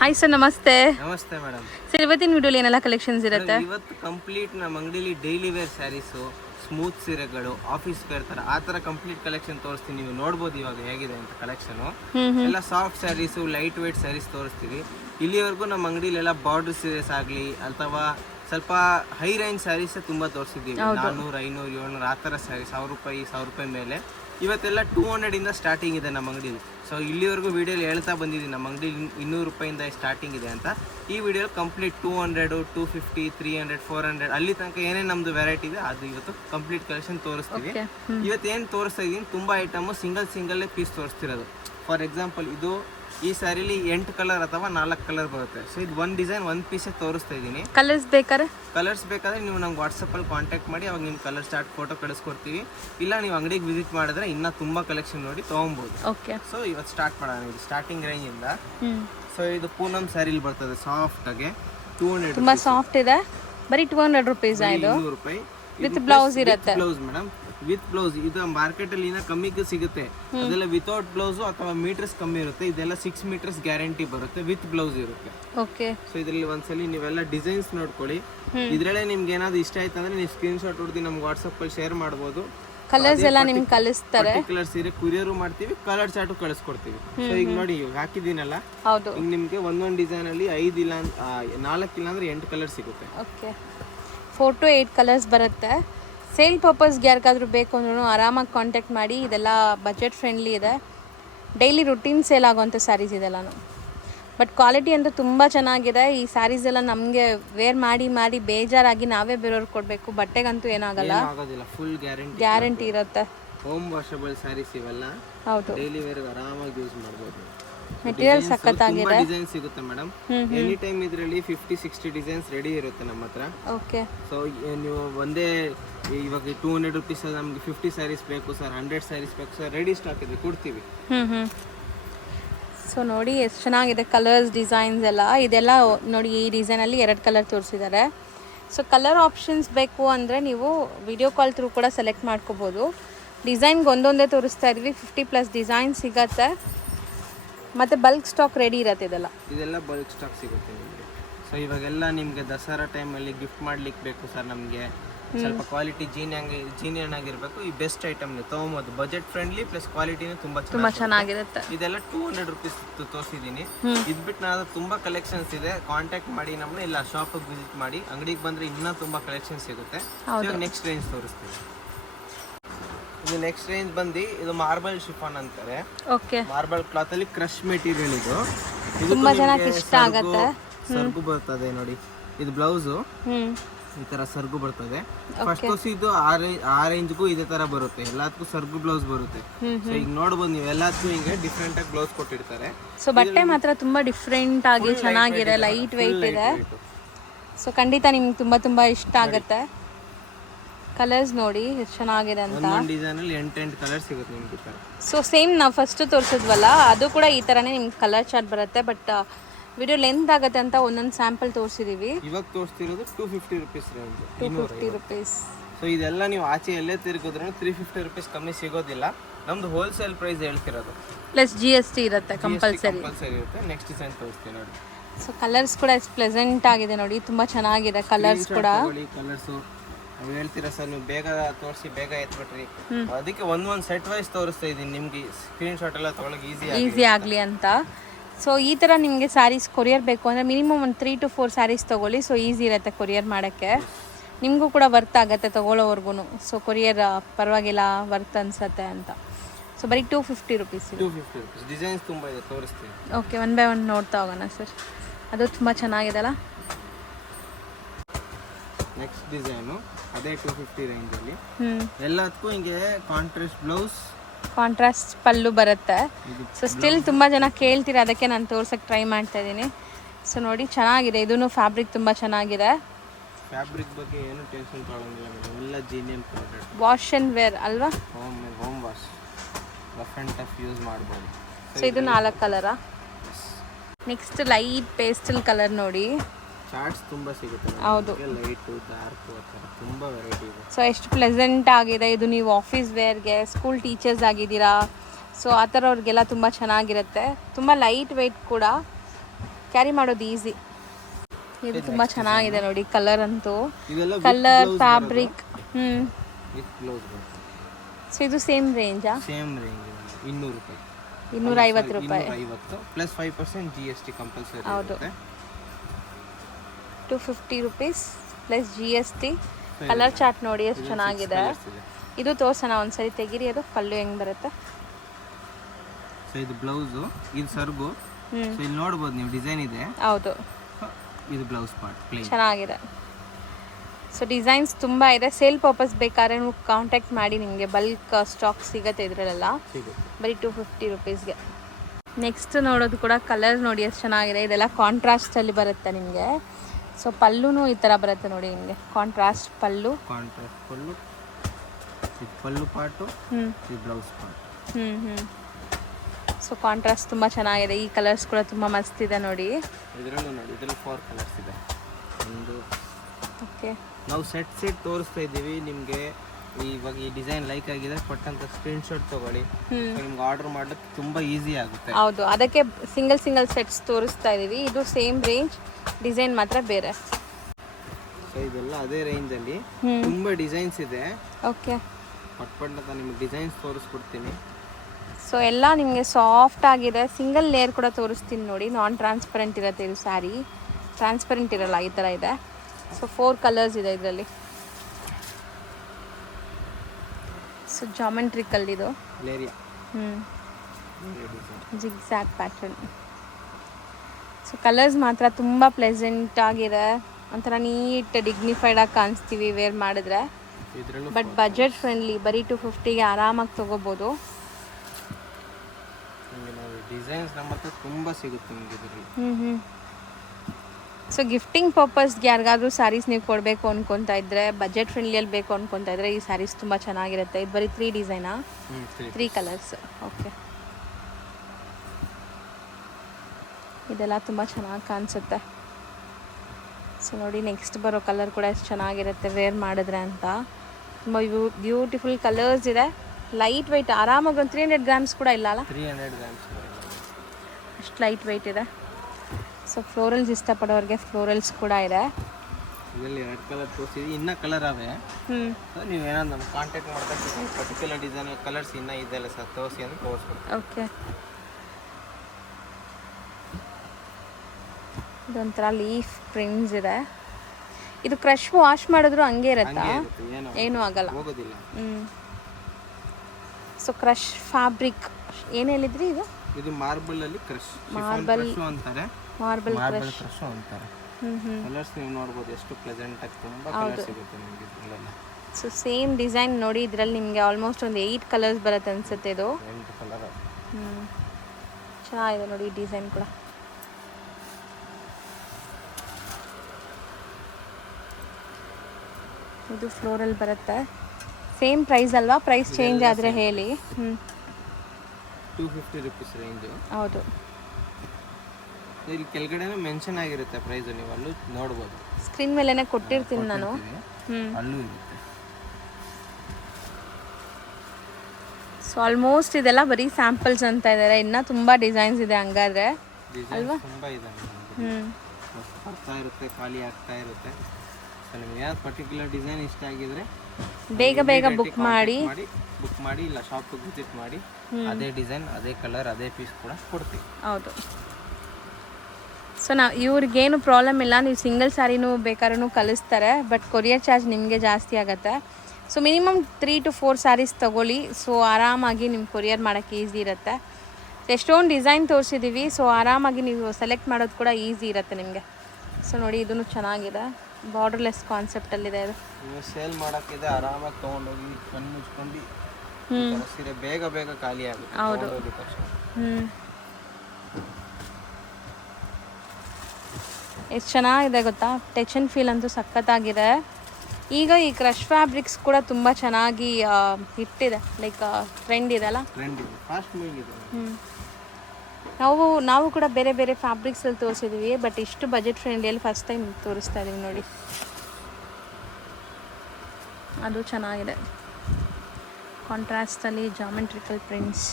Hi sir, ನಮಸ್ತೆ. ನಮಸ್ತೆ madam. Sir, ಇವತ್ತಿನ ವಿಡಿಯೋಲಿ ಏನೆಲ್ಲ ಕಲೆಕ್ಷನ್ಸ್ ಇರುತ್ತೆ? ಇವತ್ತು ಕಂಪ್ಲೀಟ್ ನಮ್ಮ ಅಂಗಡಿಲಿ ಡೈಲಿ ವೇರ್ ಸ್ಯಾರೀಸು, ಸ್ಮೂತ್ ಸೀರೆಗಳು, ಆಫೀಸ್ ವೇರ್ ತರ ಆ ತರ ಕಂಪ್ಲೀಟ್ ಕಲೆಕ್ಷನ್ ತೋರಿಸ್ತೀನಿ. ನೀವು ನೋಡ್ಬೋದು ಇವಾಗ ಹೇಗಿದೆ ಅಂತ ಕಲೆಕ್ಷನ್. ಎಲ್ಲ soft sarees, light weight sarees ತೋರಿಸ್ತೀವಿ. ಇಲ್ಲಿವರೆಗೂ ನಮ್ಮ ಅಂಗಡಿಲಿ ಎಲ್ಲ ಬಾರ್ಡರ್ ಸೀರೀಸ್ ಆಗಲಿ ಅಥವಾ ಸ್ವಲ್ಪ ಹೈ ರೇಂಜ್ ಸ್ಯಾರೀಸ್ ತುಂಬಾ ತೋರಿಸಿದ್ದೀವಿ. 400, 500, 700 ಆ ಥರ ಸ್ಯಾರೀಸ್, 1000 ರೂಪಾಯಿ ಮೇಲೆ. ಇವತ್ತೆಲ್ಲ 200 ಇಂದ ಸ್ಟಾರ್ಟಿಂಗ್ ಇದೆ ನಮ್ಮ ಅಂಗಡಿಲಿ. ಸೊ ಇಲ್ಲಿವರೆಗೂ ವಿಡಿಯೋಲಿ ಹೇಳ್ತಾ ಬಂದಿದ್ದೀನಿ ನಮ್ಮ ಅಂಗಡಿ 200 ರೂಪಾಯಿಂದ ಸ್ಟಾರ್ಟಿಂಗ್ ಇದೆ ಅಂತ. ಈ ವಿಡಿಯೋ ಕಂಪ್ಲೀಟ್ 200, 250, 300, 400 ಅಲ್ಲಿ ತನಕ ಏನೇನು ನಮ್ದು ವೆರೈಟಿ ಇದೆ ಅದು ಇವತ್ತು ಕಂಪ್ಲೀಟ್ ಕಲೆಕ್ಷನ್ ತೋರಿಸ್ತೀವಿ. ಇವತ್ತೇನು ತೋರಿಸ್ತಾ ಇದ್ದೀನಿ, ತುಂಬ ಐಟಮು ಸಿಂಗಲ್ ಪೀಸ್ ತೋರಿಸ್ತಿರೋದು. ಫಾರ್ ಎಕ್ಸಾಂಪಲ್, ಇದು ಈ ಸ್ಯಾರಿಲಿ 8 ಕಲರ್ ಅಥವಾ 4 ಕಲರ್ ಬರುತ್ತೆ. ಸೊ ಇದು ಒಂದು ಡಿಸೈನ್ ಒಂದು ಪೀಸೇ ತೋರಿಸ್ತಾ ಇದ್ದೀನಿ. ಕಲರ್ಸ್ ಬೇಕಾದ್ರೆ ನೀವು ನಮ್ಗೆ ವಾಟ್ಸಪ್ಪಲ್ಲಿ ಕಾಂಟ್ಯಾಕ್ಟ್ ಮಾಡಿ, ಅವಾಗ ನಿಮ್ಮ ಕಲರ್ ಚಾರ್ಟ್ ಫೋಟೋ ಕಳಿಸ್ಕೊಡ್ತೀವಿ. ಇಲ್ಲ ನೀವು ಅಂಗಡಿಗೆ ವಿಸಿಟ್ ಮಾಡಿದ್ರೆ ಇನ್ನೂ ತುಂಬ ಕಲೆಕ್ಷನ್ ನೋಡಿ ತೊಗೊಬೋದು. ಓಕೆ. ಸೊ ಇವತ್ತು ಸ್ಟಾರ್ಟ್ ಮಾಡೋಣ. ಇದು ಸ್ಟಾರ್ಟಿಂಗ್ ರೇಂಜಿಂದ. ಸೊ ಇದು ಪೂನಂ ಸ್ಯಾರಿಲಿ ಬರ್ತದೆ ಸಾಫ್ಟಾಗೆ. 200 ತುಂಬಾ ಸಾಫ್ಟ್ ಇದೆ. ಬರೀ 200 ರುಪೀಸ್. ಇದು 200 ರೂಪಾಯಿ ವಿತ್ ಬ್ಲೌಸ್ ಇರುತ್ತೆ. Blouse madam, with blouse. ಇದು ಮಾರ್ಕೆಟ್ ಅಲ್ಲಿ ಕಮ್ಮಿಗೆ ಸಿಗುತ್ತೆ. ಅದೆಲ್ಲ ವಿತೌಟ್ ಬ್ಲೌಸ್ ಅಥವಾ ಮೀಟರ್ಸ್ ಕಮ್ಮಿ ಇರುತ್ತೆ. ಇದೆಲ್ಲ 6 ಮೀಟರ್ಸ್ ಗ್ಯಾರಂಟಿ ಬರುತ್ತೆ, ವಿತ್ ಬ್ಲೌಸ್ ಇರುತ್ತೆ. ಓಕೆ. ಸೊ ಇದರಲ್ಲಿ ಒಂದ್ಸಲಿ ನೀವೆಲ್ಲ ಡಿಸೈನ್ಸ್ ನೋಡ್ಕೊಳ್ಳಿ. ಇದ್ರಲ್ಲೇ ನಿಮ್ಗೆ ಏನಾದ್ರು ಇಷ್ಟ ಆಯ್ತು ಅಂದ್ರೆ ನೀವು ಸ್ಕ್ರೀನ್ ಶಾಟ್ ಹೊಡೆದು ನಮ್ಗೆ ವಾಟ್ಸಪ್ ಅಲ್ಲಿ ಶೇರ್ ಮಾಡ್ಬೋದು. ಕಲರ್ಸ್ ಎಲ್ಲ ನಿಮ್ಗೆ ಕಳಿಸ್ತಾರೆ. ಕಲರ್ ಸೀರೆ ಕುರಿಯರು ಮಾಡ್ತೀವಿ, ಕಲರ್ ಚಾರ್ಟು ಕಳಿಸ್ಕೊಡ್ತೀವಿ. ಸೊ ಈಗ ನೋಡಿ, ಈಗ ಹಾಕಿದ್ದೀನಲ್ಲ, ಹೌದು, ಈಗ ನಿಮ್ಗೆ ಒಂದೊಂದು ಡಿಸೈನ್ ಅಲ್ಲಿ 5 ಇಲ್ಲ 4 ಇಲ್ಲ ಅಂದ್ರೆ 8 ಕಲರ್ ಸಿಗುತ್ತೆ. ಓಕೆ. 4 to 8 ಕಲರ್ಸ್ ಬರುತ್ತೆ. ಸೇಲ್ ಪರ್ಪಸ್ಗೆ ಯಾರಿಗಾದ್ರೂ ಬೇಕು ಅಂದ್ರೂ ಆರಾಮಾಗಿ ಕಾಂಟ್ಯಾಕ್ಟ್ ಮಾಡಿ. ಇದೆಲ್ಲ ಬಜೆಟ್ ಫ್ರೆಂಡ್ಲಿ ಇದೆ. ಡೈಲಿ ರುಟೀನ್ ಸೇಲ್ ಆಗೋವಂಥ ಸ್ಯಾರೀಸ್ ಇದೆಲ್ಲನೂ. ಬಟ್ ಕ್ವಾಲಿಟಿ ಅಂತೂ ತುಂಬ ಚೆನ್ನಾಗಿದೆ. ಈ ಸ್ಯಾರೀಸ್ ಎಲ್ಲ ನಮಗೆ ವೇರ್ ಮಾಡಿ ಬೇಜಾರಾಗಿ ನಾವೇ ಬೇರೆಯವ್ರಿಗೆ ಕೊಡಬೇಕು. ಬಟ್ಟೆಗಂತೂ ಏನಾಗಲ್ಲ, ಫುಲ್ ಗ್ಯಾರಂಟಿ ಇರುತ್ತೆ. ಹೋಮ್ ವಾಷಬಲ್ ಸ್ಯಾರೀಸ್ ಇವೆಲ್ಲ. ಹೌದು, ಡೈಲಿ ವೇರ್ ಆರಾಮಾಗಿ ಯೂಸ್ ಮಾಡಬಹುದು. ಮೆಟೀರಿಯಲ್ ಸಖತ್ತಾಗಿದೆ. ಡಿಸೈನ್ ಸಿಗುತ್ತೆ ಮೇಡಮ್. ಎನಿ ಟೈಮ್ ಇದರಲ್ಲಿ 50-60 ಡಿಸೈನ್ಸ್ ರೆಡಿ ಇರುತ್ತೆ ನಮ್ಮ ಹತ್ರ. ಓಕೆ. ಸೊ ನೀವು ಒಂದೇ ಇವಾಗ 200 ರುಪೀಸ್ ನಮ್ಗೆ 50 ಸ್ಯಾರೀಸ್ ಬೇಕು ಸರ್, 100 ಸ್ಯಾರೀಸ್ ಬೇಕು ಸರ್, ರೆಡಿ ಸ್ಟಾಕ್ ಇದೆ, ಕೊಡ್ತೀವಿ. ಸೊ ನೋಡಿ ಎಷ್ಟು ಚೆನ್ನಾಗಿದೆ ಕಲರ್ಸ್, ಡಿಸೈನ್ಸ್ ಎಲ್ಲ. ಇದೆಲ್ಲ ನೋಡಿ, ಈ ಡಿಸೈನಲ್ಲಿ 2 ಕಲರ್ ತೋರಿಸಿದ್ದಾರೆ. ಸೊ ಕಲರ್ ಆಪ್ಷನ್ಸ್ ಬೇಕು ಅಂದರೆ ನೀವು ವಿಡಿಯೋ ಕಾಲ್ ಥ್ರೂ ಕೂಡ ಸೆಲೆಕ್ಟ್ ಮಾಡ್ಕೋಬೋದು. ಡಿಸೈನ್ಗೆ ಒಂದೊಂದೇ ತೋರಿಸ್ತಾ ಇದ್ವಿ. 50+ ಡಿಸೈನ್ ಸಿಗತ್ತೆ. ಮತ್ತು ಬಲ್ಕ್ ಸ್ಟಾಕ್ ರೆಡಿ ಇರುತ್ತೆ. ಇದೆಲ್ಲ ಬಲ್ಕ್ ಸ್ಟಾಕ್ ಸಿಗುತ್ತೆ ನಿಮಗೆ. ಸೊ ಇವಾಗೆಲ್ಲ ನಿಮಗೆ ದಸರಾ ಟೈಮಲ್ಲಿ ಗಿಫ್ಟ್ ಮಾಡ್ಲಿಕ್ಕೆ ಬೇಕು ಸರ್, ನಮಗೆ ಸ್ವಲ್ಪ ಕ್ವಾಲಿಟಿ ಜೀನಿಯನ್ ಆಗಿರಬೇಕು. ಈ ಬೆಸ್ಟ್ ಐಟಮ್ ನೀವು ತೊಗೊಬೋದು. ಬಜೆಟ್ ಫ್ರೆಂಡ್ಲಿ ಪ್ಲಸ್ ಕ್ವಾಲಿಟಿನೂ ತುಂಬ ಚೆನ್ನಾಗಿರುತ್ತೆ. ಇದೆಲ್ಲ 200 ರುಪೀಸ್ ತೋರಿಸಿದ್ದೀನಿ. ಇದು ಬಿಟ್ಟು ನಾನು ತುಂಬ ಕಲೆಕ್ಷನ್ಸ್ ಇದೆ. ಕಾಂಟ್ಯಾಕ್ಟ್ ಮಾಡಿ ನಮ್ಮನ್ನ, ಇಲ್ಲ ಶಾಪಿಗೆ ವಿಸಿಟ್ ಮಾಡಿ. ಅಂಗಡಿಗೆ ಬಂದರೆ ಇನ್ನೂ ತುಂಬ ಕಲೆಕ್ಷನ್ ಸಿಗುತ್ತೆ. ನೆಕ್ಸ್ಟ್ ರೇಂಜ್ ತೋರಿಸ್ತೀವಿ. ಇದು ನೆಕ್ಸ್ಟ್ ರೇಂಜ್ ಬಂದು ಇದು ಮಾರ್ಬಲ್ ಶಿಫಾನ್ ಅಂತಾರೆ. ಓಕೆ. ಮಾರ್ಬಲ್ ಕ್ಲಾತ್ ಅಲ್ಲಿ ಕ್ರಶ್ ಮೆಟೀರಿಯಲ್. ಇದು ತುಂಬಾ ಜನಕ್ಕೆ ಇಷ್ಟ ಆಗುತ್ತೆ. ಸರ್ಗು ಬರ್ತದೆ ನೋಡಿ. ಇದು ಬ್ಲೌಸ್ ಈ ತರ ಸರ್ಗು ಬರ್ತದೆ. ಫಸ್ಟ್ ಇದು ಆ ರೇಂಜ್ಗೂ ಇದೇ ತರ ಬರುತ್ತೆ. ಎಲ್ಲದಕ್ಕೂ ಸರ್ಗು ಬ್ಲೌಸ್ ಬರುತ್ತೆ. ಸೊ ಈಗ ನೋಡ್ಬೋದು ನೀವು, ಎಲ್ಲದಕ್ಕೂ ಹಿಂಗೆ ಡಿಫ್ರೆಂಟ್ ಆಗಿ ಬ್ಲೌಸ್ ಕೊಟ್ಟಿರ್ತಾರೆ. ಸೊ ಬಟ್ಟೆ ಮಾತ್ರ ತುಂಬಾ ಡಿಫ್ರೆಂಟ್ ಆಗಿ ಚೆನ್ನಾಗಿದೆ, ಲೈಟ್ ವೆಯ್ಟ್ ಇದೆ. ಸೊ ಖಂಡಿತ ನಿಮ್ಗೆ ತುಂಬಾ ಇಷ್ಟ ಆಗುತ್ತೆ. ಕಲರ್ಸ್ ನೋಡಿ ಎಷ್ಟು ಚೆನ್ನಾಗಿದೆ ಅಂತ. ಒಂದೊಂದು ಡಿಸೈನ್ ಅಲ್ಲಿ 8 ಕಲರ್ ಸಿಗುತ್ತೆ ನಿಮ್ಗೆ. ಸೊ ಸೇಮ್ ನಾವು ಫಸ್ಟ್ ತೋರಿಸಿದ್ವಲ್ಲ, ಅದು ಕೂಡ ಈ ತರನೇ ನಿಮ್ಗೆ ಕಲರ್ ಚಾರ್ಟ್ ಬರುತ್ತೆ. ಬಟ್ ವಿಡಿಯೋ ಲೆಂತ್ ಆಗುತ್ತೆ ಅಂತ ಒಂದೊಂದು ಸ್ಯಾಂಪಲ್ ತೋರಿಸಿದೀವಿ. ಇವಾಗ ತೋರಿಸ್ತಿರೋದು 250 ರುಪೀಸ್ ರೇಂಜ್. 250 ರುಪೀಸ್. ಸೊ ಇದೆಲ್ಲ ನೀವು ಆಚೆ ಎಲ್ಲೇ ತಿರುಗಿದ್ರೆ 350 ರುಪೀಸ್ ಕಮ್ಮಿ ಸಿಗೋದಿಲ್ಲ. ನಮ್ದು ಹೋಲ್ಸೇಲ್ ಪ್ರೈಸ್ ಹೇಳ್ತಿರೋದು. ಪ್ಲಸ್ GST ಇರುತ್ತೆ, ಕಂಪಲ್ಸರಿ ಇರುತ್ತೆ. ನೆಕ್ಸ್ಟ್ ಡಿಸೈನ್ ತೋರಿಸ್ತೀನಿ ನೋಡಿ. ಸೊ ಕಲರ್ಸ್ ಕೂಡ ಎಷ್ಟು ಪ್ಲೆಸೆಂಟ್ ಆಗಿದೆ ನೋಡಿ, ತುಂಬಾ ಚೆನ್ನಾಗಿದೆ ಕಲರ್ಸ್ ಕೂಡ. ಕಲರ್ಸ್ ಹೇಳ್ತೀರಾ ಸರ್, ನೀವು ಬೇಗ ತೋರಿಸಿ ಬೇಗ ಎತ್ಬಿಟ್ರಿ, ಅದಕ್ಕೆ ಒಂದೊಂದು ಸೆಟ್ ವೈಸ್ ತೋರಿಸ್ತಾ ಇದ್ದೀನಿ ನಿಮ್ಗೆ. ಸ್ಕ್ರೀನ್ ಶಾಟ್ ಎಲ್ಲ ತೊಗೊಳಕ್ಕೆ ಈಸಿ ಆಗಲಿ ಅಂತ. ಸೊ ಈ ಥರ ನಿಮಗೆ ಸ್ಯಾರೀಸ್ ಕೊರಿಯರ್ ಬೇಕು ಅಂದರೆ ಮಿನಿಮಮ್ ಒಂದು 3 to 4 ಸ್ಯಾರೀಸ್ ತೊಗೊಳ್ಳಿ. ಸೊ ಈಸಿ ಇರುತ್ತೆ ಕೊರಿಯರ್ ಮಾಡೋಕ್ಕೆ. ನಿಮಗೂ ಕೂಡ ವರ್ತ್ ಆಗುತ್ತೆ ತೊಗೊಳ್ಳೋವರೆಗೂ. ಸೊ ಕೊರಿಯರ್ ಪರವಾಗಿಲ್ಲ, ವರ್ತ್ ಅನ್ಸುತ್ತೆ ಅಂತ. ಸೊ ಬರೀ 250 ರುಪೀಸ್. ಡಿಸೈನ್ಸ್ ತುಂಬ ಇದೆ, ತೋರಿಸ್ತೀನಿ. ಓಕೆ, 1 by 1 ನೋಡ್ತಾ ಹೋಗೋಣ ಸರ್. ಅದು ತುಂಬ ಚೆನ್ನಾಗಿದೆ ಅಲ್ಲ. ನೆಕ್ಸ್ಟ್ ಡಿಸೈನು ಅದೇ 250 ರೇಂಜಲ್ಲಿ. ಎಲ್ಲದಕ್ಕೂ ಹಿಂಗೆ ಕಾಂಟ್ರಾಸ್ಟ್ ಬ್ಲೌಸ್, ಕಾಂಟ್ರಾಸ್ಟ್ ಪಲ್ಲು ಬರುತ್ತೆ. ಸೊ ಸ್ಟಿಲ್ ತುಂಬ ಜನ ಕೇಳ್ತೀರಾ, ಅದಕ್ಕೆ ನಾನು ತೋರ್ಸಕ್ಕೆ ಟ್ರೈ ಮಾಡ್ತಾ ಇದ್ದೀನಿ. ಸೊ ನೋಡಿ ಚೆನ್ನಾಗಿದೆ. ಇದೂ ಫ್ಯಾಬ್ರಿಕ್ ತುಂಬ ಚೆನ್ನಾಗಿದೆ. ಫ್ಯಾಬ್ರಿಕ್ ಬಗ್ಗೆ ಏನು ಟೆನ್ಷನ್ ತೊಗೊಳಂಗಿಲ್ಲ ಮೇಡಮ್. ಎಲ್ಲ genuine product. Wash and wear ಅಲ್ವಾ? Home wash, rough and tough use ಮಾಡ್ಬೋದು. ಸೊ ಇದು 4 ಕಲರಾ? ನೆಕ್ಸ್ಟ್ ಲೈಟ್ ಪೇಸ್ಟಲ್ ಕಲರ್ ನೋಡಿ. ಚಾರ್ಟ್ಸ್ ತುಂಬ ಸಿಗುತ್ತೆ. ಹೌದು, ಲೈಟು ಡಾರ್ಕು ಆ ಥರ ತುಂಬ ವೆರೈಟಿ ಇದೆ. ಸೊ ಎಷ್ಟು ಪ್ಲೆಸೆಂಟ್ ಆಗಿದೆ ಇದು. ನೀವು ಆಫೀಸ್ ವೇರ್ಗೆ, ಸ್ಕೂಲ್ ಟೀಚರ್ಸ್ ಆಗಿದ್ದೀರಾ, ಸೊ ಆ ಥರವ್ರಿಗೆಲ್ಲ ತುಂಬ ಚೆನ್ನಾಗಿರುತ್ತೆ. ತುಂಬ ಲೈಟ್ ವೆಯ್ಟ್ ಕೂಡ. ಕ್ಯಾರಿ ಮಾಡೋದು ಈಸಿ. ಇದು ತುಂಬ ಚೆನ್ನಾಗಿದೆ ನೋಡಿ, ಕಲರ್ ಅಂತೂ, ಇದೆಲ್ಲ ಕಲರ್ ಫ್ಯಾಬ್ರಿಕ್. ವಿತ್ ಬ್ಲೌಸ್ ಬರುತ್ತೆ. ಸೊ ಇದು ಸೇಮ್ ರೇಂಜಾ? ಸೇಮ್ ರೇಂಜ್, 200 ರೂಪಾಯಿ, 250 ರೂಪಾಯಿ, 250 ಪ್ಲಸ್ 5% GST ಕಂಪಲ್ಸರಿ. ಹೌದು, 250 rupees plus GST. Colour chart ನೋಡಿ ಎಷ್ಟು ಚೆನ್ನಾಗಿದೆ. ಇದು ತೋರ್ಸೋಣ ಒಂದ್ಸರಿ, ತೆಗೀರಿ. ಅದು ಪಲ್ಲು ಹೆಂಗೆ ಬರುತ್ತೆ. ಸೊ ಇದು ಬ್ಲೌಸು, ಇದು ಸರ್ಗು. ಸೊ ಇಲ್ಲಿ ನೋಡ್ಬೋದು ನೀವು, ಡಿಸೈನ್ ಇದೆ. ಹೌದು, ಇದು ಬ್ಲೌಸ್ ಪಾರ್ಟ್ ಪ್ಲೇನ್, ಚೆನ್ನಾಗಿದೆ. ಸೊ ಡಿಸೈನ್ಸ್ ತುಂಬ ಇದೆ. ಸೇಲ್ ಪರ್ಪಸ್ ಬೇಕಾದ್ರೆ ನೀವು ಕಾಂಟ್ಯಾಕ್ಟ್ ಮಾಡಿ, ನಿಮಗೆ ಬಲ್ಕ್ ಸ್ಟಾಕ್ ಸಿಗುತ್ತೆ ಇದರಲ್ಲೆಲ್ಲ, ಬರೀ 250 ರುಪೀಸ್ಗೆ. ನೆಕ್ಸ್ಟ್ ನೋಡೋದು ಕೂಡ ಕಲರ್ ನೋಡಿ ಎಷ್ಟು ಚೆನ್ನಾಗಿದೆ. ಇದೆಲ್ಲ ಕಾಂಟ್ರಾಸ್ಟಲ್ಲಿ ಬರುತ್ತೆ ನಿಮಗೆ. ಸೊ ಪಲ್ಲುನೂ ಈ ಥರ ಬರುತ್ತೆ ನೋಡಿ ನಿಮಗೆ, ಕಾಂಟ್ರಾಸ್ಟ್ ಪಲ್ಲು. ಇದು ಪಲ್ಲು ಪಾರ್ಟು, ಇದು ಬ್ಲೌಸ್ ಪಾರ್ಟ್. ಸೊ ಕಾಂಟ್ರಾಸ್ಟ್ ತುಂಬ ಚೆನ್ನಾಗಿದೆ. ಈ ಕಲರ್ಸ್ ಕೂಡ ತುಂಬ ಮಸ್ತ್ ಇದೆ ನೋಡಿ. ಇದರಲ್ಲೂ ನೋಡಿ, ಇದರಲ್ಲಿ 4 ಕಲರ್ಸ್ ಇದೆ. ಒಂದು ಓಕೆ, ನಾವು ಸೆಟ್ ತೋರಿಸ್ತಾ ಇದ್ದೀವಿ ನಿಮಗೆ. ಇವಾಗ ಈ ಡಿಸೈನ್ ಲೈಕ್ ಆಗಿದೆ, ಕೊಟ್ಟಂತ ಸ್ಕ್ರೀನ್ಶಾಟ್ ತಗೊಳ್ಳಿ, ನಿಮ್ಗೆ ಆರ್ಡರ್ ಮಾಡ್ಲಿಕ್ಕೆ ತುಂಬ ಈಸಿ ಆಗುತ್ತೆ. ಹೌದು, ಅದಕ್ಕೆ ಸಿಂಗಲ್ ಸೆಟ್ಸ್ ತೋರಿಸ್ತಾ ಇದ್ದೀವಿ. ಇದು ಸೇಮ್ ರೇಂಜ್, ಡಿಸೈನ್ ಮಾತ್ರ ಬೇರೆ. ಸೊ ಇದೆಲ್ಲ ಅದೇ ರೇಂಜಲ್ಲಿ ತುಂಬ ಡಿಸೈನ್ಸ್ ಇದೆ. ಓಕೆ, ಪಟ್ಪಟ್ ನಿಮ್ಗೆ ಡಿಸೈನ್ಸ್ ತೋರಿಸ್ಕೊಡ್ತೀನಿ. ಸೊ ಎಲ್ಲ ನಿಮಗೆ ಸಾಫ್ಟ್ ಆಗಿದೆ. ಸಿಂಗಲ್ ಲೇಯರ್ ಕೂಡ ತೋರಿಸ್ತೀನಿ ನೋಡಿ. ನಾನ್ ಟ್ರಾನ್ಸ್ಪರೆಂಟ್ ಇರುತ್ತೆ ಇದು ಸ್ಯಾರಿ, ಟ್ರಾನ್ಸ್ಪರೆಂಟ್ ಇರಲ್ಲ, ಈ ಥರ ಇದೆ. ಸೊ 4 ಕಲರ್ಸ್ ಇದೆ ಇದರಲ್ಲಿ. ಸೊ ಜಾಮೆಟ್ರಿಕಲ್ ಇದು, ಜಿಗ್ಸಾಗ್ ಪ್ಯಾಟರ್ನ್. ಸೊ ಕಲರ್ಸ್ ಮಾತ್ರ ತುಂಬ ಪ್ಲೆಸೆಂಟ್ ಆಗಿದೆ, ಒಂಥರ ನೀಟ್ ಡಿಗ್ನಿಫೈಡ್ ಆಗಿ ಕಾಣಿಸ್ತೀವಿ ವೇರ್ ಮಾಡಿದ್ರೆ. ಬಟ್ ಬಜೆಟ್ ಫ್ರೆಂಡ್ಲಿ, ಬರೀ 250ಗೆ ಆರಾಮಾಗಿ ತೊಗೋಬೋದು. ಡಿಸೈನ್ಸ್ ನಮ್ಮ ಹತ್ರ ತುಂಬ ಸಿಗುತ್ತೆ ನಿಮಗೆ ಇದರಲ್ಲಿ. ಸೊ ಗಿಫ್ಟಿಂಗ್ ಪರ್ಪಸ್ಗೆ ಯಾರಿಗಾದ್ರೂ ಸ್ಯಾರೀಸ್ ನೀವು ಕೊಡಬೇಕು ಅನ್ಕೊತಾ ಇದ್ದರೆ, ಬಜೆಟ್ ಫ್ರೆಂಡ್ಲಿಯಲ್ಲಿ ಬೇಕು ಅನ್ಕೊತಾ ಇದ್ದರೆ, ಈ ಸ್ಯಾರೀಸ್ ತುಂಬ ಚೆನ್ನಾಗಿರುತ್ತೆ. ಇದು ಬರೀ 3 ಡಿಸೈನಾ? 3 ಕಲರ್ಸ್. ಓಕೆ, ಇದೆಲ್ಲ ತುಂಬ ಚೆನ್ನಾಗಿ ಕಾಣಿಸುತ್ತೆ. ಸೊ ನೋಡಿ, ನೆಕ್ಸ್ಟ್ ಬರೋ ಕಲರ್ ಕೂಡ ಎಷ್ಟು ಚೆನ್ನಾಗಿರುತ್ತೆ ವೇರ್ ಮಾಡಿದ್ರೆ ಅಂತ. ತುಂಬ ಬ್ಯೂಟಿಫುಲ್ ಕಲರ್ಸ್ ಇದೆ. ಲೈಟ್ ವೆಯ್ಟ್, ಆರಾಮಾಗಿ ಒಂದು 300 ಗ್ರಾಮ್ಸ್ ಕೂಡ ಇಲ್ಲ ಅಲ್ಲ? 300 ಗ್ರಾಮ್ಸ್ ಅಷ್ಟು ಲೈಟ್ ವೆಯ್ಟ್ ಇದೆ. ಸೊ ಫ್ಲೋರಲ್ಸ್ ಇಷ್ಟಪಡೋರಿಗೆ ಫ್ಲೋರಲ್ಸ್ ಕೂಡ ಇದೆ. ಇದರಲ್ಲಿ 2 ಕಲರ್ ತೋರಿಸಿದ್ವಿ, ಇನ್ನೂ ಕಲರ್ ಅವೆ. ನೀವು ಏನಾದ್ರು ನಮ್ಗೆ ಕಾಂಟ್ಯಾಕ್ಟ್ ಮಾಡಿದ್ರೆ ಪರ್ಟಿಕ್ಯುಲರ್ ಡಿಸೈನ್ ಕಲರ್ಸ್ ಇನ್ನೂ ಇದೆಲ್ಲ ಸರ್ ತೋರಿಸಿ ಅಂತ ತೋರಿಸ್ಕೊಡ್ತೀವಿ. ಓಕೆ, ಇದೊಂಥರ ಲೀಫ್ ಪ್ರಿಂಟ್ಸ್ ಇದೆ. ಇದು ಕ್ರಶ್ ವಾಶ್ ಮಾಡಿದ್ರು ಹಂಗೆ ಇರುತ್ತಾ? ಏನೂ ಆಗಲ್ಲ, ಹೋಗೋದಿಲ್ಲ. ಸೊ ಕ್ರಶ್ ಫ್ಯಾಬ್ರಿಕ್ ಏನು ಹೇಳಿದ್ರಿ? ಇದು ಮಾರ್ಬಲ್ ಅಲ್ಲಿ ಕ್ರಶ್, ಮಾರ್ಬಲ್ ಅಂತಾರೆ, ಮಾರ್ಬಲ್ ಕ್ರಶ್ ಅಂತಾರೆ. ಕಲರ್ಸ್ ನೀವು ನೋಡಬಹುದು, ಎಷ್ಟು ಪ್ಲೆಸೆಂಟ್ ಆಗಿ ತುಂಬಾ ಕಲರ್ಸ್ ಸಿಗುತ್ತೆ ನಿಮಗೆ ಇದರಲ್ಲ. ಸೊ ಸೇಮ್ ಡಿಸೈನ್ ನೋಡಿ, ಇದರಲ್ಲಿ ನಿಮಗೆ ಆಲ್ಮೋಸ್ಟ್ ಒಂದು 8 ಕಲರ್ಸ್ ಬರುತ್ತೆ ಅನ್ಸುತ್ತೆ. ಇದು 8 ಕಲರ್. ಚೆನ್ನಾಗಿದೆ ನೋಡಿ ಈ ಡಿಸೈನ್ ಕೂಡ. ಇದು ಫ್ಲೋರಲ್ ಬರುತ್ತೆ. ಸೇಮ್ ಪ್ರೈಸ್ ಅಲ್ವಾ? ಪ್ರೈಸ್ ಚೇಂಜ್ ಆದರೆ ಹೇಳಿ. 250 ರುಪೀಸ್ ರೇಂಜ್. ಹೌದು, ಇಲ್ಲಿ ಕೆಳಗಡೆನೇ ಮೆನ್ಷನ್ ಆಗಿರುತ್ತೆ ಪ್ರೈಸ್, ನೀವು ಅಲ್ಲೂ ನೋಡ್ಬೋದು. ಸ್ಕ್ರೀನ್ ಮೇಲೆನೇ ಕೊಟ್ಟಿರ್ತೀನಿ ನಾನು. ಅಲ್ಲೂ ಇರುತ್ತೆ. ಸೊ ಆಲ್ಮೋಸ್ಟ್ ಇದೆಲ್ಲ ಬರೀ ಸ್ಯಾಂಪಲ್ಸ್ ಅಂತ ಇದ್ದಾರೆ, ಇನ್ನೂ ತುಂಬ ಡಿಸೈನ್ಸ್ ಇದೆ ಹಂಗಾದ್ರೆ ಅಲ್ವಾ? ತುಂಬ ಇದೆ, ಬರ್ತಾ ಇರುತ್ತೆ, ಖಾಲಿ ಆಗ್ತಾ ಇರುತ್ತೆ. ಸೊ ನಿಮ್ಗೆ ಯಾವ್ದು ಪರ್ಟಿಕ್ಯುಲರ್ ಡಿಸೈನ್ ಇಷ್ಟ ಆಗಿದ್ರೆ ಬೇಗ ಬುಕ್ ಮಾಡಿ ಇಲ್ಲ ಶಾಪಿಗೆ ವಿಸಿಟ್ ಮಾಡಿ, ಅದೇ ಡಿಸೈನ್, ಅದೇ ಕಲರ್, ಅದೇ ಪೀಸ್ ಕೂಡ ಕೊಡ್ತೀವಿ. ಹೌದು. ಸೊ ಇವ್ರಿಗೇನು ಪ್ರಾಬ್ಲಮ್ ಇಲ್ಲ, ನೀವು ಸಿಂಗಲ್ ಸ್ಯಾರಿನೂ ಬೇಕಾದ್ರೂ ಕಳಿಸ್ತಾರೆ, ಬಟ್ ಕೊರಿಯರ್ ಚಾರ್ಜ್ ನಿಮಗೆ ಜಾಸ್ತಿ ಆಗುತ್ತೆ. ಸೊ ಮಿನಿಮಮ್ 3 to 4 ಸ್ಯಾರೀಸ್ ತೊಗೊಳ್ಳಿ. ಸೊ ಆರಾಮಾಗಿ ನಿಮ್ಮ ಕೊರಿಯರ್ ಮಾಡೋಕ್ಕೆ ಈಸಿ ಇರುತ್ತೆ. ಎಷ್ಟೊಂದು ಡಿಸೈನ್ ತೋರಿಸಿದ್ದೀವಿ, ಸೊ ಆರಾಮಾಗಿ ನೀವು ಸೆಲೆಕ್ಟ್ ಮಾಡೋದು ಕೂಡ ಈಸಿ ಇರುತ್ತೆ ನಿಮಗೆ. ಸೊ ನೋಡಿ, ಇದೂ ಚೆನ್ನಾಗಿದೆ, ಬಾರ್ಡರ್ಲೆಸ್ ಕಾನ್ಸೆಪ್ಟಲ್ಲಿದೆ. ಇದು ನೀವು ಸೇಲ್ ಮಾಡೋಕ್ಕಿದೆ, ಆರಾಮಾಗಿ ತೊಗೊಂಡೋಗಿ ಕಣ್ಣು ಮುಚ್ಕೊಂಡು ಸೀರೆ ಬೇಗ ಖಾಲಿ ಆಗುತ್ತೆ. ಹೌದು. ಎಷ್ಟು ಚೆನ್ನಾಗಿದೆ ಗೊತ್ತಾ, ಟಚ್ ಆ್ಯಂಡ್ ಫೀಲ್ ಅಂತೂ ಸಖತ್ತಾಗಿದೆ. ಈಗ ಈ ಕ್ರಶ್ ಫ್ಯಾಬ್ರಿಕ್ಸ್ ಕೂಡ ತುಂಬ ಚೆನ್ನಾಗಿ ಹಿಟ್ಟಿದೆ, ಲೈಕ್ ಟ್ರೆಂಡ್ ಇದೆ ಅಲ್ಲ? ನಾವು ಕೂಡ ಬೇರೆ ಬೇರೆ ಫ್ಯಾಬ್ರಿಕ್ಸಲ್ಲಿ ತೋರಿಸಿದ್ವಿ, ಬಟ್ ಇಷ್ಟು ಬಜೆಟ್ ಫ್ರೆಂಡ್ಲಿಯಲ್ಲಿ ಫಸ್ಟ್ ಟೈಮ್ ತೋರಿಸ್ತಾ ಇದೀವಿ ನೋಡಿ. ಅದು ಚೆನ್ನಾಗಿದೆ, ಕಾಂಟ್ರಾಸ್ಟಲ್ಲಿ ಜಾಮೆಟ್ರಿಕಲ್ ಪ್ರಿಂಟ್ಸ್.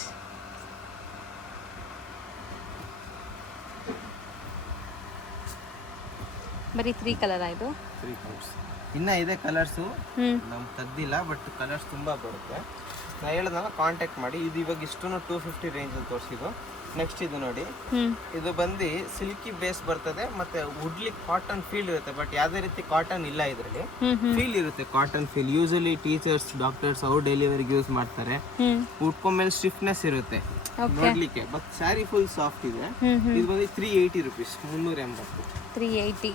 ಬರೀ 3 ಕಲರ್ ಆಯಿತು. 3 ಕಲರ್ಸ್ ಇನ್ನ ಇದೆ ಕಲರ್ಸು ಹ್ಞೂ ನಮ್ಗೆ ತೆಗ್ದಿಲ್ಲ, ಬಟ್ ಕಲರ್ಸ್ ತುಂಬ ಬರುತ್ತೆ. ನಾ ಹೇಳ್ದಲ್ಲ ಕಾಂಟ್ಯಾಕ್ಟ್ ಮಾಡಿ. ಇದು ಇವಾಗ ಇಷ್ಟು 250 ರೇಂಜಲ್ಲಿ ತೋರಿಸಿದ್ದು. ನೆಕ್ಸ್ಟ್ ಇದು ನೋಡಿ, ಹ್ಞೂ ಇದು ಬಂದು ಸಿಲ್ಕಿ ಬೇಸ್ ಬರ್ತದೆ ಮತ್ತೆ ವುಡ್ಲಿಕ್ ಕಾಟನ್ ಫೀಲ್ ಇರುತ್ತೆ, ಬಟ್ ಯಾವುದೇ ರೀತಿ ಕಾಟನ್ ಇಲ್ಲ ಇದರಲ್ಲಿ. ಹ್ಞೂ ಫೀಲ್ ಇರುತ್ತೆ, cotton feel. Usually teachers, doctors ಅವ್ರು ಡೆಲಿವರಿಗೆ ಯೂಸ್ ಮಾಡ್ತಾರೆ. ಹ್ಞೂ ಉಟ್ಕೊಂಡ್ಮೇಲೆ ಸ್ಟಿಫ್ನೆಸ್ ಇರುತ್ತೆ ನೋಡ್ಲಿಕ್ಕೆ, ಬಟ್ ಸ್ಯಾರಿ ಫುಲ್ ಸಾಫ್ಟ್ ಇದೆ. ಇದು ಬಂದು 380 ರುಪೀಸ್, 380. 380.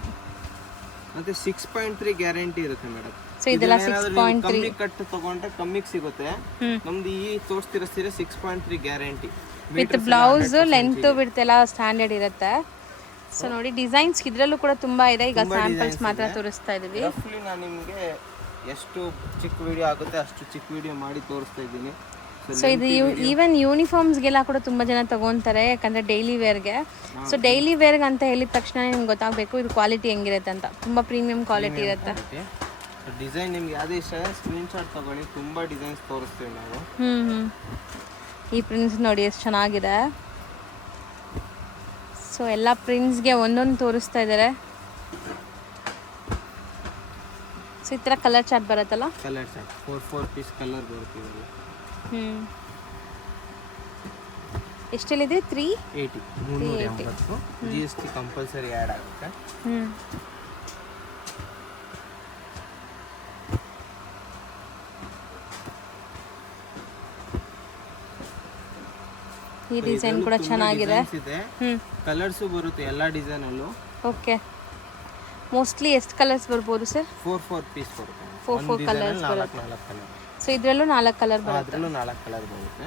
ಮತ್ತೆ 6.3 ಗ್ಯಾರಂಟಿ ಇರುತ್ತೆ ಮೇಡಮ್. ಸೊ ಇದೆಲ್ಲ 6.3. ಕಮ್ಮಿ ಕಟ್ ತಗೊಂಡ್ರೆ ಕಮ್ಮಿಗೆ ಸಿಗುತ್ತೆ. ನಮ್ದು ಈ ತೋರಿಸ್ತಿರೋ ಸೀರೆ 6.3 ಗ್ಯಾರಂಟಿ ವಿತ್ ಬ್ಲೌಸ್ ಲೆಂತ್ ಬಿಡ್ತ್ ಎಲ್ಲ ಸ್ಟ್ಯಾಂಡರ್ಡ್ ಇರುತ್ತೆ. ಸೊ ನೋಡಿ ಡಿಸೈನ್ಸ್ ಇದ್ರಲ್ಲೂ ಕೂಡ ತುಂಬಾ ಇದೆ. ಈಗ ಸ್ಯಾಂಪಲ್ಸ್ ಮಾತ್ರ ತೋರಿಸ್ತಾ ಇದೀವಿ. ರಫ್ಲಿ ನಾನು ನಿಮಗೆ ಎಷ್ಟು ಚಿಕ್ಕ ವಿಡಿಯೋ ಆಗುತ್ತೆ ಅಷ್ಟು ಚಿಕ್ಕ ವಿಡಿಯೋ ಮಾಡಿ ತೋರಿಸ್ತಾ ಇದ್ದೀನಿ. ಸೊ ಇದು ಈವನ್ ಯೂನಿಫಾರ್ಮ್ಸ್ಗೆಲ್ಲ ಕೂಡ ತುಂಬ ಜನ ತಗೊತಾರೆ, ಯಾಕಂದರೆ ಡೈಲಿ ವೇರ್ಗೆ. ಸೊ ಡೈಲಿ ವೇರ್ಗೆ ಅಂತ ಹೇಳಿದ ತಕ್ಷಣ ನಿಮ್ಗೆ ಗೊತ್ತಾಗಬೇಕು ಇದು ಕ್ವಾಲಿಟಿ ಹೆಂಗಿರುತ್ತೆ ಅಂತ. ತುಂಬ ಪ್ರೀಮಿಯಂ ಕ್ವಾಲಿಟಿ ಇರುತ್ತೆ. ಡಿಸೈನ್ ನಿಮ್ಗೆ ಯಾವುದೇ ಇಷ್ಟ ಆದರೆ ಸ್ಕ್ರೀನ್ಶಾಟ್ ತಗೊಳ್ಳಿ, ತುಂಬ ಡಿಸೈನ್ಸ್ ತೋರಿಸ್ತೀವಿ ನಾವು. ಹ್ಞೂ ಈ ಪ್ರಿಂಟ್ಸ್ ನೋಡಿ ಎಷ್ಟು ಚೆನ್ನಾಗಿದೆ. ಸೊ ಎಲ್ಲ ಪ್ರಿಂಟ್ಸ್ಗೆ ಒಂದೊಂದು ತೋರಿಸ್ತಾ ಇದ್ದಾರೆ. ಸೊ ಈ ಥರ ಕಲರ್ ಚಾರ್ಟ್ ಬರುತ್ತಲ್ಲ, ಕಲರ್ ಚಾರ್ಟ್ 4 ಪೀಸ್ ಕಲರ್ ಬರುತ್ತೆ. ಎಷ್ಟೆಲ್ಲಿದೆ? 380. 380. GST ಕಂಪಲ್ಸರಿ ಆ್ಯಡ್ ಆಗುತ್ತೆ. ಈ ಡಿಸೈನ್ ಕೂಡ ಚೆನ್ನಾಗಿದೆ. ಕಲರ್ಸು ಬರುತ್ತೆ ಎಲ್ಲ ಡಿಸೈನಲ್ಲೂ. ಓಕೆ, ಮೋಸ್ಟ್ಲಿ ಎಷ್ಟು ಕಲರ್ಸ್ ಬರ್ಬೋದು ಸರ್? 4 ಪೀಸ್ ಬರುತ್ತೆ. 4 ಕಲರ್ಸ್ ಬರುತ್ತೆ. 4 ಕಲರ್. ಸೊ ಇದರಲ್ಲೂ 4 ಕಲರ್ ಬರುತ್ತೆ. ಅದರಲ್ಲೂ 4 ಕಲರ್ ಬರುತ್ತೆ.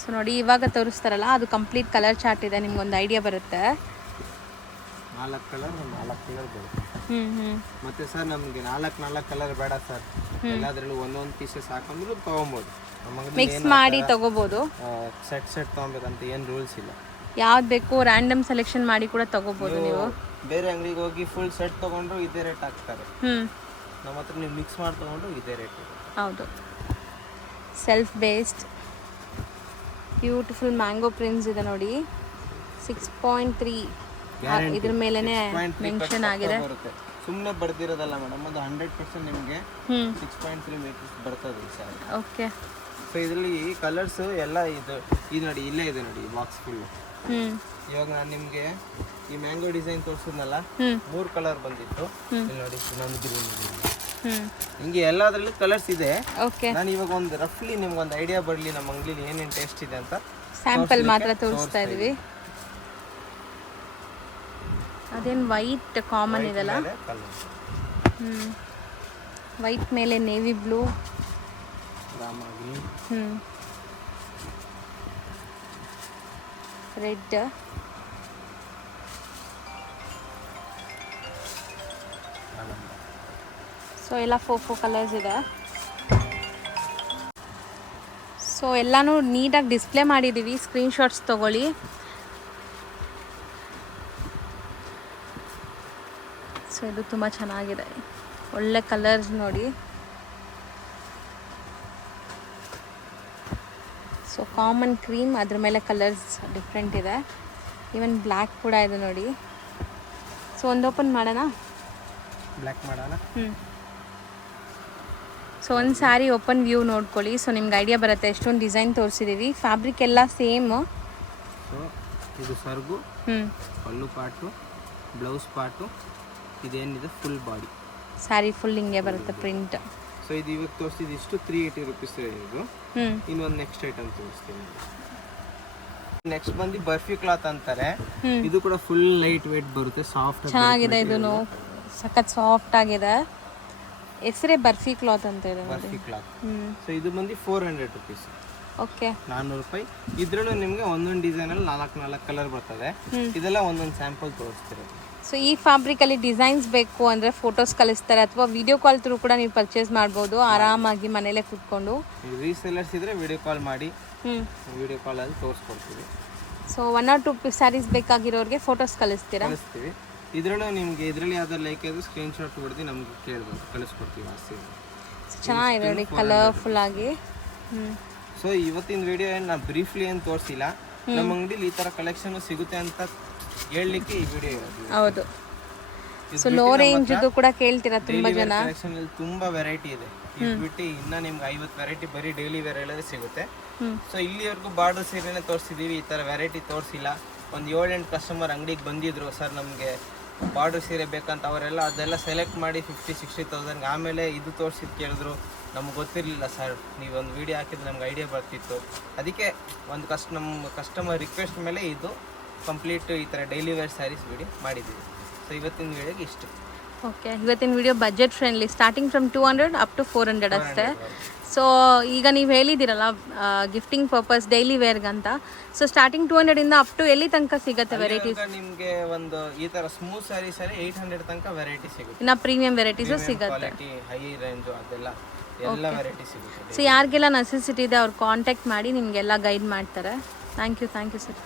ಸೊ ನೋಡಿ ಇವಾಗ ತೋರಿಸ್ತಾರಲ್ಲ ಅದು ಕಂಪ್ಲೀಟ್ ಕಲರ್ ಚಾರ್ಟ್ ಇದೆ, ನಿಮ್ಗೊಂದು ಐಡಿಯಾ ಬರುತ್ತೆ. 4 ಕಲರ್ ಬರುತ್ತೆ. ಮತ್ತೆ ಸರ್ ನಮಗೆ 4 ಕಲರ್ ಬೇಡ ಸರ್, ಎಲ್ಲಾದ್ರಲ್ಲೂ ಒಂದೊಂದು ಪೀಸಸ್ ಹಾಕೊಂಡ್ರು ತಗೊಬೋದು. ಮಿಕ್ಸ್ ಮಾಡಿ ತಗೋಬೋದು. ಸೆಟ್ ತಗೊಬೇಕಂತ ಏನು ರೂಲ್ಸ್ ಇಲ್ಲ. ಯಾವ್ದು ಬೇಕು ರ್ಯಾಂಡಮ್ ಸೆಲೆಕ್ಷನ್ ಮಾಡಿ ಕೂಡ ತಗೋಬೋದು ನೀವು. ಬೇರೆ ಅಂಗಡಿಗೆ ಹೋಗಿ ಫುಲ್ ಸೆಟ್ ತಗೊಂಡ್ರು ಇದೇ ರೇಟ್ ಹಾಕ್ತಾರೆ. ನಮ್ಮ ಹತ್ರ ನೀವು ಮಿಕ್ಸ್ ಮಾಡಿ ತಗೊಂಡ್ರು ಇದೇ ರೇಟ್. ಹೌದು, self based beautiful mango prints ಇದೆ ನೋಡಿ. 6.3 ಇದ್ರ ಮೇಲೆನೆ ಮೆನ್ಷನ್ ಆಗಿದೆ. ಸುಮ್ಮನೆ ಬರ್ದಿರೋದಲ್ಲ ಮೇಡಮ್, ಅದು 100% ನಿಮಗೆ 6.3 ಮೀಟರ್ಸ್ ಬರ್ತದೆ ಈ ಸಾರಿ. ಓಕೆ. ಸೊ ಇದರಲ್ಲಿ ಈ ಕಲರ್ಸ್ ಎಲ್ಲ ಇದು ನೋಡಿ ಇಲ್ಲೇ ಇದೆ ನೋಡಿ ಬಾಕ್ಸ್ ಫುಲ್. ಇವಾಗ ನಾನು ನಿಮಗೆ ಈ ಮ್ಯಾಂಗೋ ಡಿಸೈನ್ ತೋರಿಸಿದ್ನಲ್ಲ, 3 ಕಲರ್ ಬಂದಿತ್ತು. ಇಲ್ಲಿ ನೋಡಿ ಇನ್ನೊಂದು ಗ್ರೀನ್. ಹಿಂಗೆ ಎಲ್ಲದರಲ್ಲೂ ಕಲರ್ಸ್ ಇದೆ. ನಾನು ಇವಾಗ ಒಂದು ರಫ್ಲಿ ನಿಮ್ಗೆ ಒಂದು ಐಡಿಯಾ ಬರಲಿ ನಮ್ಮ ಅಂಗಡಿಲಿ ಏನೇನು ಟೇಸ್ಟ್ ಇದೆ ಅಂತ ಸ್ಯಾಂಪಲ್ ಮಾತ್ರ ತೋರಿಸ್ತಾ ಇದೀವಿ. ಅದೇನು ವೈಟ್ ಕಾಮನ್ ಇದೆಲ್ಲ, ವೈಟ್ ಮೇಲೆ ನೇವಿ ಬ್ಲೂ, ರೆಡ್, ಸೊ ಎಲ್ಲ 4 ಕಲರ್ಸ್ ಇದೆ. ಸೊ ಎಲ್ಲನೂ ನೀಟಾಗಿ ಡಿಸ್ಪ್ಲೇ ಮಾಡಿದ್ದೀವಿ, ಸ್ಕ್ರೀನ್ಶಾಟ್ಸ್ ತೊಗೊಳ್ಳಿ. ಸೊ ಇದು ತುಂಬ ಚೆನ್ನಾಗಿದೆ, ಒಳ್ಳೆ ಕಲರ್ಸ್ ನೋಡಿ. ಸೊ ಕಾಮನ್ ಕ್ರೀಮ್, ಅದ್ರ ಮೇಲೆ ಕಲರ್ಸ್ ಡಿಫ್ರೆಂಟ್ ಇದೆ. ಈವನ್ ಬ್ಲ್ಯಾಕ್ ಕೂಡ ಇದೆ ನೋಡಿ. ಸೊ ಒಂದು ಓಪನ್ ಮಾಡೋಣ, ಬ್ಲ್ಯಾಕ್ ಮಾಡೋಣ. ಸೊ ಒಂದು ಸ್ಯಾರಿ ಓಪನ್ ವ್ಯೂ ನೋಡ್ಕೊಳ್ಳಿ. ಸೊ ನಿಮ್ಗೆ ಐಡಿಯಾ ಬರುತ್ತೆ ಎಷ್ಟೊಂದು ಡಿಸೈನ್ ತೋರಿಸಿದ್ದೀವಿ. ಫ್ಯಾಬ್ರಿಕ್ ಎಲ್ಲ ಸೇಮ್. ಸೊ ಇದು ಸರ್ಗು, ಪಲ್ಲು ಪಾಟು, ಬ್ಲೌಸ್ ಪಾಟು, ಇದೇನಿದೆ ಫುಲ್ ಬಾಡಿ ಸ್ಯಾರಿ ಫುಲ್ ಹಿಂಗೆ ಬರುತ್ತೆ ಪ್ರಿಂಟ್. ಸೊ ಇದು ಇವಾಗ ತೋರಿಸಿದ್ದು ಇಷ್ಟು 380 ರುಪೀಸ್ ಇದು. ಇನ್ನೊಂದು ನೆಕ್ಸ್ಟ್ ಐಟಮ್ ತೋರಿಸ್ತೀನಿ. ನೆಕ್ಸ್ಟ್ ಬಂದು ಬರ್ಫಿ ಕ್ಲಾತ್ ಅಂತಾರೆ. ಇದು ಕೂಡ ಫುಲ್ ಲೈಟ್ ವೇಟ್ ಬರುತ್ತೆ, ಸಾಫ್ಟ್ ಚೆನ್ನಾಗಿದೆ. ಇದನ್ನು ಸಖತ್ ಸಾಫ್ಟ್ ಆಗಿದೆ. ಹೆಸರೇ ಬರ್ಫಿ ಕ್ಲಾತ್ ಅಂತ ಇದೆ. ಬರ್ಫಿ ಕ್ಲಾತ್. ಸೊ ಇದು ಬಂದು 400 ರುಪೀಸ್. ಓಕೆ, 400 ರೂಪಾಯಿ. ಇದ್ರಲ್ಲೂ ನಿಮಗೆ ಒಂದೊಂದು ಡಿಸೈನಲ್ಲಿ 4 ಕಲರ್ ಬರ್ತದೆ. ಇದೆಲ್ಲ ಒಂದೊಂದು ಸ್ಯಾಂಪಲ್ ತೋರಿಸ್ತೀರಿ. ಸೊ ಈ ಫ್ಯಾಬ್ರಿಕಲ್ಲಿ ಡಿಸೈನ್ಸ್ ಬೇಕು ಅಂದರೆ ಫೋಟೋಸ್ ಕಳಿಸ್ತಾರೆ, ಅಥವಾ ವಿಡಿಯೋ ಕಾಲ್ ಥ್ರೂ ಕೂಡ ನೀವು ಪರ್ಚೇಸ್ ಮಾಡ್ಬೋದು ಆರಾಮಾಗಿ ಮನೇಲೇ ಕೂತ್ಕೊಂಡು. ರೀಸೆಲ್ಲರ್ಸ್ ಇದ್ರೆ ವಿಡಿಯೋ ಕಾಲ್ ಮಾಡಿ, ವಿಡಿಯೋ ಕಾಲಲ್ಲಿ ತೋರಿಸ್ಕೊಡ್ತೀವಿ. ಸೊ 1 or 2 ಸ್ಯಾರೀಸ್ ಬೇಕಾಗಿರೋರಿಗೆ ಫೋಟೋಸ್ ಕಳಿಸ್ತೀರಾ? ಕಳಿಸ್ತೀವಿ. ಇದರಲ್ಲೂ ನಿಮಗೆ ಇದರಲ್ಲಿ ಯಾವ್ದು ಲೈಕ್ ಆದರೂ ಸ್ಕ್ರೀನ್ಶಾಟ್ ಹೊಡೆದು ನಮಗೆ ಕೇಳ್ಬೋದು, ಕಳಿಸ್ಕೊಡ್ತೀವಿ. ಚೆನ್ನಾಗಿದೆ ನೋಡಿ, ಕಲರ್ಫುಲ್ ಆಗಿ. ಸೊ ಇವತ್ತಿನ ವಿಡಿಯೋ ಏನು ನಾನು ಬ್ರೀಫ್ಲಿ ಏನು ತೋರಿಸಿಲ್ಲ, ನಮ್ಮ ಅಂಗಡಿಲಿ ಈ ತರ ಕಲೆಕ್ಷನ್ ಸಿಗುತ್ತೆ ಅಂತ ಹೇಳಲಿಕ್ಕೆ ಈ ವಿಡಿಯೋ ಇರೋದು. ಹೌದು. ಸೊ ಲೋ ರೇಂಜ್ದು ಕೂಡ ಕೇಳ್ತೀರಾ ತುಂಬಾ ಜನ. ಕಲೆಕ್ಷನ್ ಅಲ್ಲಿ ತುಂಬಾ ವೆರೈಟಿ ಇದೆ. ಇದು ಬಿಟ್ಟು ಇನ್ನ ನಿಮ್ಗೆ 50 ವೆರೈಟಿ ಬರೀ ಡೈಲಿ ವೇರ್ ಎಲ್ಲ ಸಿಗುತ್ತೆ. ಸೊ ಇಲ್ಲಿವರೆಗೂ ಬಾರ್ಡರ್ ಸೀರೆನೇ ತೋರಿಸಿದೀವಿ, ಈ ತರ ವೆರೈಟಿ ತೋರಿಸಿಲ್ಲ. ಒಂದು 7-8 ಕಸ್ಟಮರ್ ಅಂಗಡಿಗೆ ಬಂದಿದ್ರು, ಸರ್ ನಮಗೆ ಬಾರ್ಡರ್ ಸೀರೆ ಬೇಕಂತ. ಅವರೆಲ್ಲ ಅದೆಲ್ಲ ಸೆಲೆಕ್ಟ್ ಮಾಡಿ 50-60,000 ಆಮೇಲೆ ಇದು ತೋರಿಸಿದ್ ಕೇಳಿದ್ರು, ನಮ್ಗೆ ಗೊತ್ತಿರಲಿಲ್ಲ ಸರ್, ನೀವೊಂದು ವಿಡಿಯೋ ಹಾಕಿದ್ರೆ ನಮ್ಗೆ ಐಡಿಯಾ ಬರ್ತಿತ್ತು. ಅದಕ್ಕೆ ಒಂದು ನಮ್ಮ ಕಸ್ಟಮರ್ ರಿಕ್ವೆಸ್ಟ್ ಮೇಲೆ ಇದು ಕಂಪ್ಲೀಟ್ ಈ ಥರ ಡೈಲಿ ವೇರ್ ಸ್ಯಾರೀಸ್ ವಿಡಿಯೋ ಮಾಡಿದ್ದೀವಿ. ಸೊ ಇವತ್ತಿನ ವಿಡಿಯೋಗೆ ಇಷ್ಟು. ಓಕೆ, ಇವತ್ತಿನ video budget friendly, starting from 200 up to 400 ಅಷ್ಟೇ. ಸೊ ಈಗ ನೀವು ಹೇಳಿದ್ದೀರಲ್ಲ ಗಿಫ್ಟಿಂಗ್ ಪರ್ಪಸ್ ಡೈಲಿ ವೇರ್ಗಂತ, ಸೊ ಸ್ಟಾರ್ಟಿಂಗ್ 200 ಇಂದ ಅಪ್ ಟು ಎಲ್ಲಿ ತನಕ ಸಿಗುತ್ತೆ ವೆರೈಟೀಸ್? ನಿಮಗೆ ಒಂದು ಈ ಥರ ಸ್ಮೂತ್ ಸ್ಯಾರೀಸ್ ಅಲ್ಲಿ 800 ತನಕ ವೆರೈಟಿ ಸಿಗುತ್ತೆ. ಇನ್ನು ಪ್ರೀಮಿಯಂ ವೆರೈಟೀಸು ಸಿಗುತ್ತೆ, ಹೈ ರೇಂಜು ಅದೆಲ್ಲ ಎಲ್ಲ ವೆರೈಟಿ ಸಿಗುತ್ತೆ. ಸೊ ಯಾರಿಗೆಲ್ಲ ನೆಸೆಸಿಟಿ ಇದೆ ಅವ್ರು ಕಾಂಟ್ಯಾಕ್ಟ್ ಮಾಡಿ ನಿಮಗೆಲ್ಲ ಗೈಡ್ ಮಾಡ್ತಾರೆ. Thank you sir.